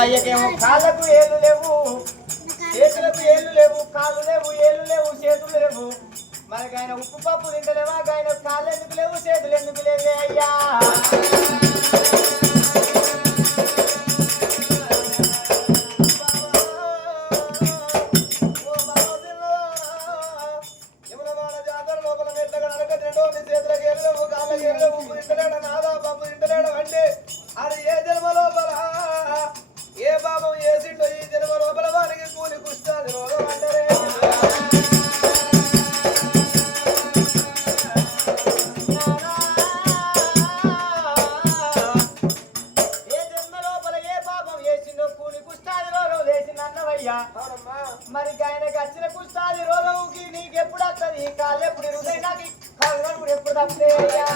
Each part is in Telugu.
అయ్యకేమో కాళ్ళకు ఏళ్ళు లేవు, చేతులకు ఏళ్ళు లేవు, కాళ్ళు లేవు, ఏళ్ళు లేవు, చేతులు లేవు. మనకి ఆయన ఉప్పు పప్పు తింటలేవా? ఆయన కాళ్ళు ఎందుకు లేవు, చేతులు ఎందుకు లేవే అయ్యా? మరి ఆయనకి వచ్చిన కుష్టాది రోగంకి నీకెప్పుడు వస్తుంది? కాళ్ళు ఎప్పుడు ఇరుగుతాయి? నాకు కాళ్ళు ఎప్పుడు తప్పుతాయ్యా?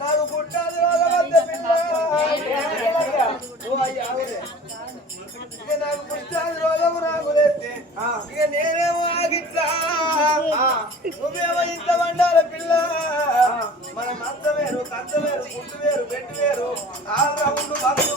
నాకు పుట్టాది రోగం వద్ద పిల్ల, ఇక నాకు పుట్టాది రోగము నాకు లేస్తే ఇక నేనేమో ఆగిట్లా, నువ్వేమో ఇంత వండాల పిల్ల. మనం అంత వేరు, కంత వేరు, పుట్టు వేరు, పెట్టు వేరు, ఆ రౌండ్ బంధు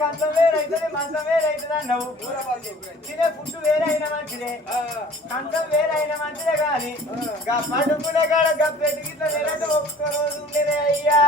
కంచం వేరైతుంది, మంచం వేరైతుంది అన్నావు. తినే ఫుడ్ వేరైనా మంచిదే, కంచం వేరైనా మంచిదే. కానీ పడుకునే కాడ గప్పెట్టి గిట్ల నేనైతే ఒక్క రోజు ఉండేదే అయ్యా.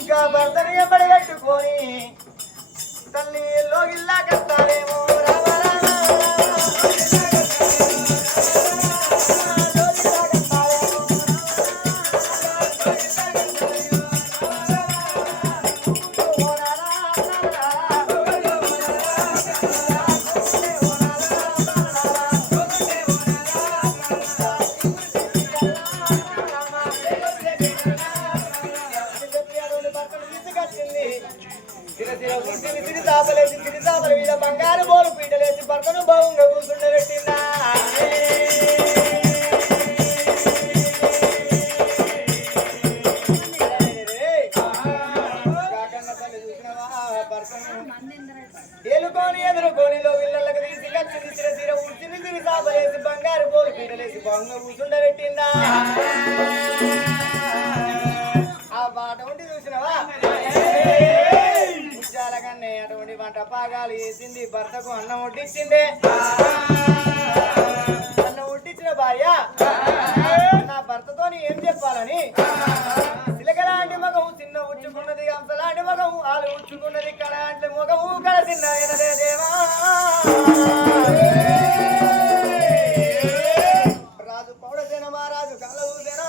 ఇంకా భర్తని పడగట్టుకొని తల్లి లోగిల్లా కట్టాలేమో తిరిసాపల మీద బంగారు బోలు పీటలేసి భర్తను భావంగా కూర్చుండబెట్టిందా. ఏలుకొని ఎదురుకోనిలో వీళ్ళకి తీసి కచ్చింది చిరసీర ఉడిచింది తిరిసాపలేసి బంగారు బోలు పీటలేసి భావంగా కూర్చుండబెట్టిందా. ఆ బాట ఉండి చూసినవా? అటువంటి వంట పాగాలు వేసింది, భర్తకు అన్నం వడ్డించింది. అన్నం వడ్డించిన భార్య నా భర్తతో ఏం చెప్పాలని సిలకలాంటి మగము చిన్న ఉచ్చుకున్నది, అంతలాంటి మగము ఆలు ఉచ్చుకున్నది, కళాంటి మగము కలిసిన దేవా. రాజు పౌడసేన మహారాజు కలవుసేనా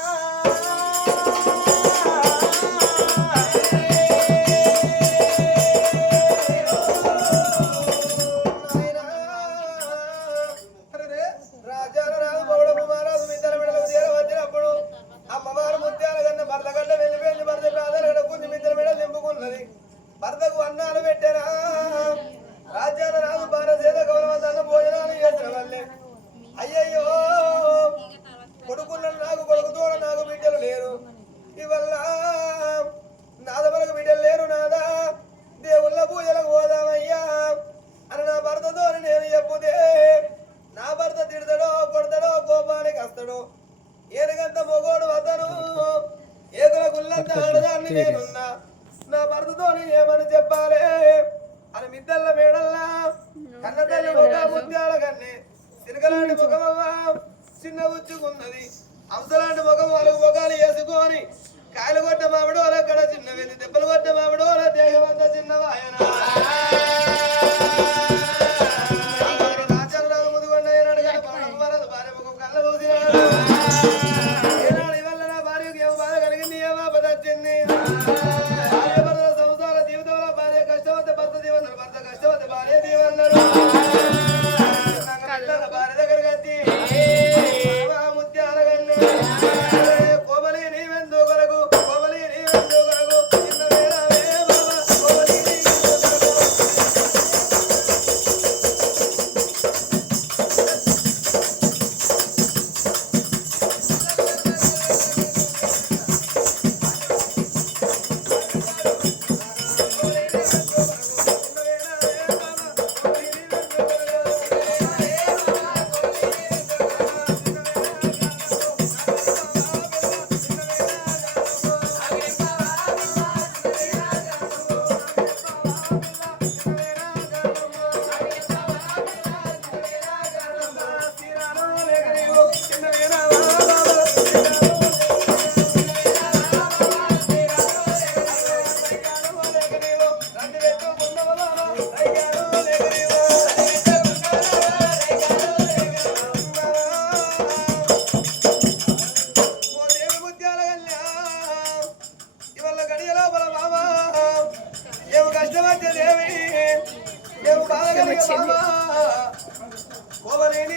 రాజాల రాజు పౌడము మహారాజు ఏనుగంత మొగోడు అతను ఏగుల గుళ్ళంత ఆడదాన్ని నేనున్నా నా భర్తతో ఏమని చెప్పాలి అని మిద్దల్ల మేడల్లా కన్న తల్లి ఒక ముత్యాల కన్నే సిరకలాంటి ముఖమవ్వ చిన్న ఉచ్చుకున్నది అవసలాంటి ముఖం అలుగు ముఖాలు వేసుకొని కాయలు కొట్ట మామిడు అలా కడ చిన్న వెళ్ళి దెబ్బలు కొట్ట మామిడు అలా దేహం అంతా చిన్నవాయన రాచరాజు ముదుగొండ ఏనాడు కానీ పడడం వరదు భార్య ముఖం కళ్ళ చూసినాడు ఏనాడు ఇవల్ల నా భార్యకు ఏమో బాధ కలిగింది ఏమో ఆపద వచ్చింది భార్య భర్త సంసార జీవితంలో భార్య కష్టవద్ద భర్త దీవన్నారు భర్త కష్టవద్ద భార్య దీవన్నారు భార్య దగ్గరకు వచ్చి ముత్యాల కన్నే కోమలి నీవెందు కొరకు కోమలి నీవెందు కొరకు చిన్న వేళవే బాబా కోమలి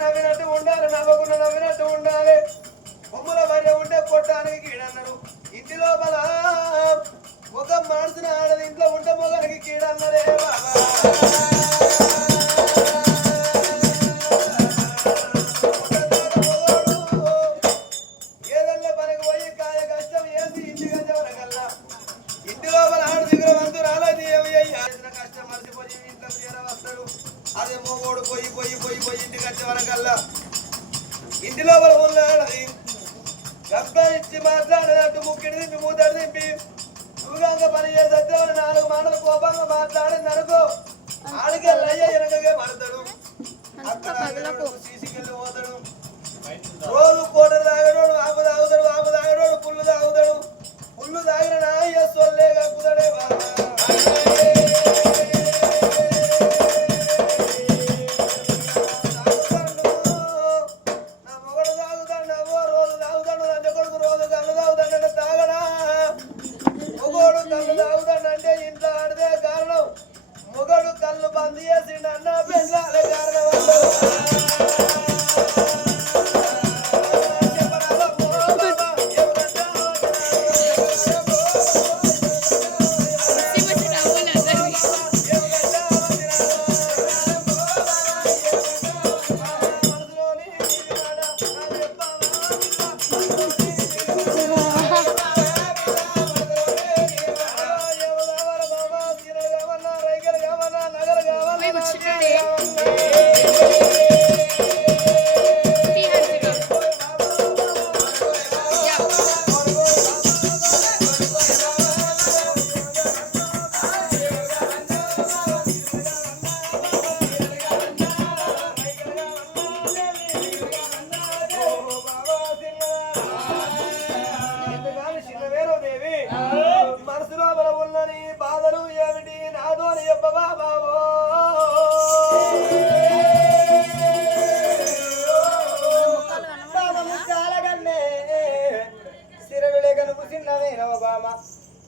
నవ్వినట్టు ఉండాలి నవ్వకుండా నవ్వినట్టు ఉండాలి బొమ్మల భార్య ఉంటే కొట్టానికి కీడన్నారు ఇంటి లోపల ఒక మనసుని ఆడది ఇంట్లో ఉంటే మొగనికి కీడన్నరే బాబా ఏదన్నా పనికి పోయి కాయ కష్టం వేసి ఇంటికి వచ్చేవరకల్లా ఇంటి లోపల ఆడు దిగుల వంతు రాలేదు కష్టం మర్చిపోయి ఇంట్లో తీర వస్తాడు అదే మోగోడు పోయి పోయి పోయి పోయి ఇంటికి వచ్చే వరకల్లా ఇంటి లోపల ఉన్నాడది గబ్బ ఇచ్చి మాట్లాడినట్టు ముక్కిడి దింపి మూతడి దింపి నువ్వుగా పని చేసే 4 మాటలు కోపంగా మాట్లాడింది అనుకో ఆడికి అయ్యా వెనకగా పడతాడు అక్కడ సీసీకెళ్ళి పోతాడు రోజు పూట తాగడోడు ఆపు తాగుతాడు ఆపు తాగడోడు పుల్లు తాగుతాడు పుల్లు తాగిన నా సొల్లే కక్కుతాడే బాబా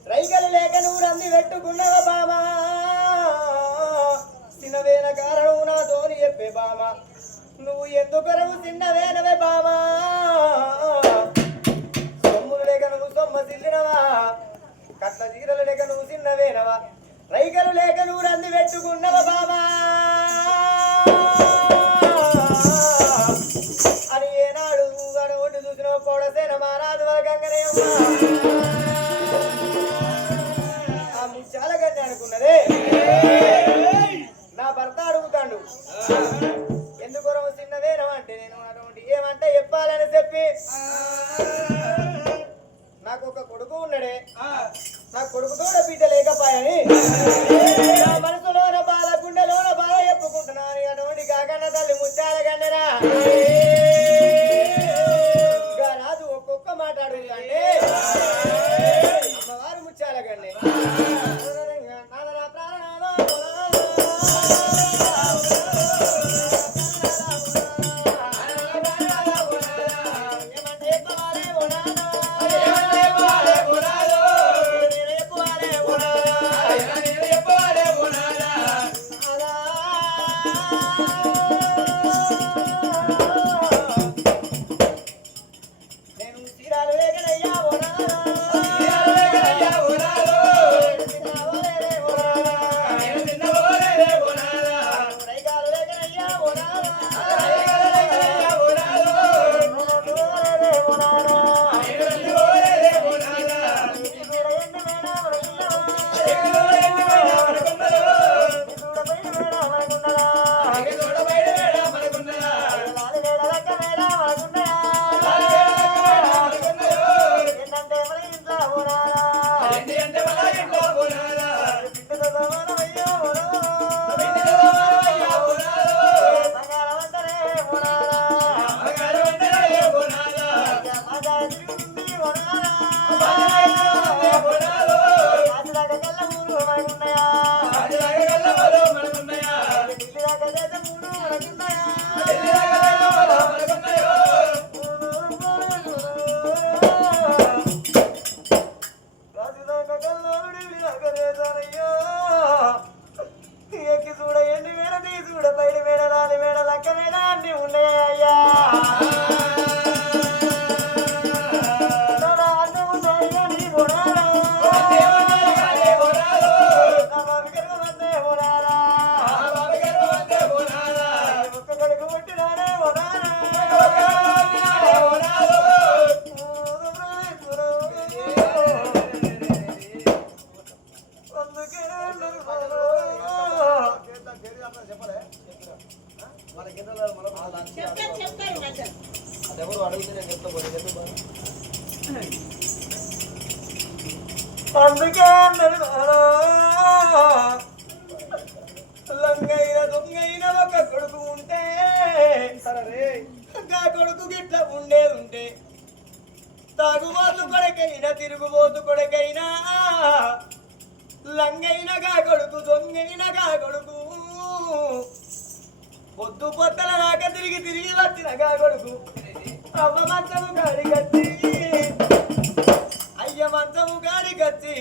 రైకలు లేక నువ్వు రంది పెట్టుకున్నావా బామా చిన్నవేన కారణం నా ధోని చెప్పే బామా నువ్వు ఎందుకరవు చిన్నవేనవే బామా సొమ్ములు లేక నువ్వు సొమ్మ చిల్లినవా కట్ల చీరలు లేక నువ్వు చిన్నవేనవా రైకలు లేక నువ్వు రంది పెట్టుకున్నావా బామా అని ఏనాడు ఒడ్డు చూసిన పొడసేన మారాదు వరకంగానే ఆ ముచ్చాల గడ్డి అనుకున్నదే నా భర్త అడుగుతాడు ఎందుకు చిన్నవేనమంటే నేను అటువంటి ఏమంటే చెప్పాలని చెప్పి నాకు ఒక కొడుకు ఉన్నాడే నా కొడుకుతో బిడ్డ లేకపోయాని నా మనసులోన బాధ గుండెలోన బాధ చెప్పుకుంటున్నాను అటువంటి కాకన్న తల్లి ముచ్చాల గండెరా రాజు ఒక్కొక్క మాట అడుగుతాంటే అమ్మవారు ముచ్చాల గండే అందుకే లంగైన దొంగైన ఒక కొడుకు ఉంటే ఆ కొడుకు గిట్ల ఉండేది ఉంటే తాగుబోతు కొడుకైనా తిరుగుబోతు కొడుకైనా లంగైనగా కొడుకు దొంగైనగా కొడుకు పొద్దు పొత్తల రాక తిరిగి తిరిగి వచ్చినగా కొడుకు అవ్వ మంచము గాడి కట్టి అయ్య మంచము గాడి కట్టి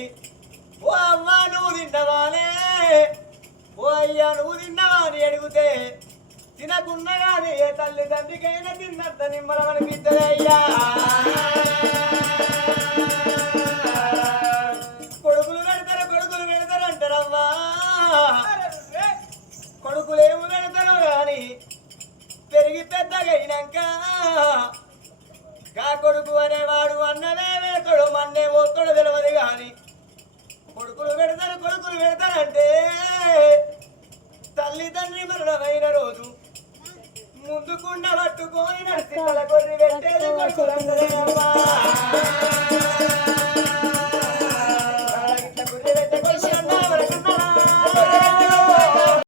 ఓ అవ్వ నువ్వు తిన్నవానే ఓ అయ్యా నువ్వు తిన్నవా అని అడిగితే తినకున్నగానే ఏ తల్లిదండ్రికైనా తిన్నంత నిమ్మలమనిపిస్తుంది అయ్యా కొడుకులు పెడతారు అంటారమ్మా కొడుకులు ఏమి పెడతారు కానీ పెరిగి పెద్దగైనాక కా కొడుకు అనేవాడు అన్నమే వెళ్తాడు మన్నే పోతాడు తెలియదు కానీ కొడుకులు పెడతారంటే తల్లిదండ్రి మరణమైన రోజు ముందుకుండా పట్టుకొని నడిచి తల కొర్రి పెట్టేది కొడుకులందరూ